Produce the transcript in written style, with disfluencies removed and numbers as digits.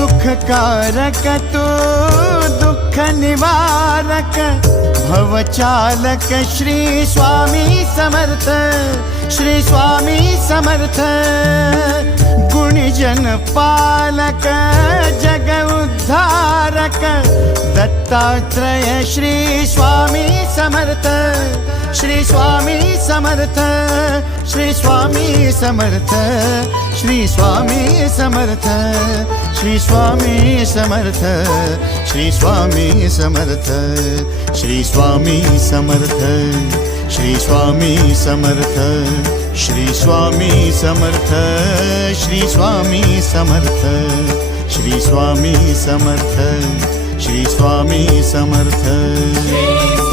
सुखकारक तू दुःख निवारक भवचालक श्री स्वामी समर्थ, श्री स्वामी समर्थ। गुणजन पालक जग उद्धारक दत्तात्रेय श्री स्वामी समर्थ, श्री स्वामी समर्थ, श्री स्वामी समर्थ, श्री स्वामी समर्थ, श्री स्वामी समर्थ, श्री स्वामी समर्थ, श्री स्वामी समर्थ, श्री स्वामी समर्थ, श्री स्वामी समर्थ, श्री स्वामी समर्थ, श्री स्वामी समर्थ, श्री स्वामी समर्थ।